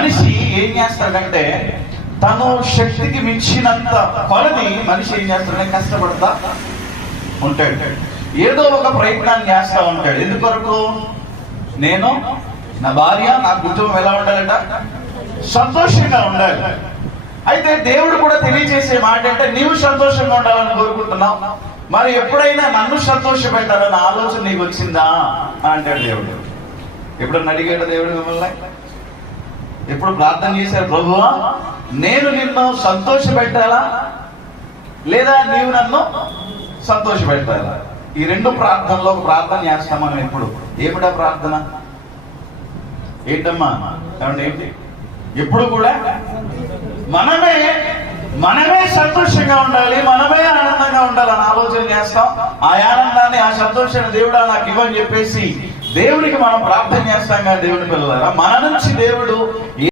మనిషి ఏం చేస్తాడంటే తను శక్తికి మించినంత కొలది మనిషి ఏం చేస్తాడంటే కష్టపడతా ఉంటాడు. ఏదో ఒక ప్రయత్నాన్ని చేస్తా ఉంటాడు. ఎందుకొరకు? నేను, నా భార్య, నా కుటుంబం ఎలా ఉండాలంట? సంతోషంగా ఉండాలి. అయితే దేవుడు కూడా తెలియజేసే మాట అంటే నీవు సంతోషంగా ఉండాలని కోరుకుంటున్నావు, మరి ఎప్పుడైనా నన్ను సంతోష పెట్టాలన్న ఆలోచన నీకు వచ్చిందా అని అంటాడు దేవుడు. ఎప్పుడన్నా అడిగాడు దేవుడు మిమ్మల్ని? ఎప్పుడు ప్రార్థన చేశారు, ప్రభువా నేను నిన్ను సంతోష పెట్టాలా లేదా నీవు నన్ను సంతోష పెట్టాలా? ఈ రెండు ప్రార్థనలో ఒక ప్రార్థన చేస్తాం మనం. ఎప్పుడు ఏమిటా ప్రార్థన? ఏంటమ్మా ఏమంటే ఏంటి? ఎప్పుడు కూడా మనమే సంతోషంగా ఉండాలి, మనమే ఆనందంగా ఉండాలని ఆలోచన చేస్తాం. ఆ ఆనందాన్ని, ఆ సంతోషాన్ని దేవుడా నాకు ఇవ్వని చెప్పేసి దేవుడికి మనం ప్రార్థన చేస్తాం. కానీ దేవుని పిల్లలారా, మన నుంచి దేవుడు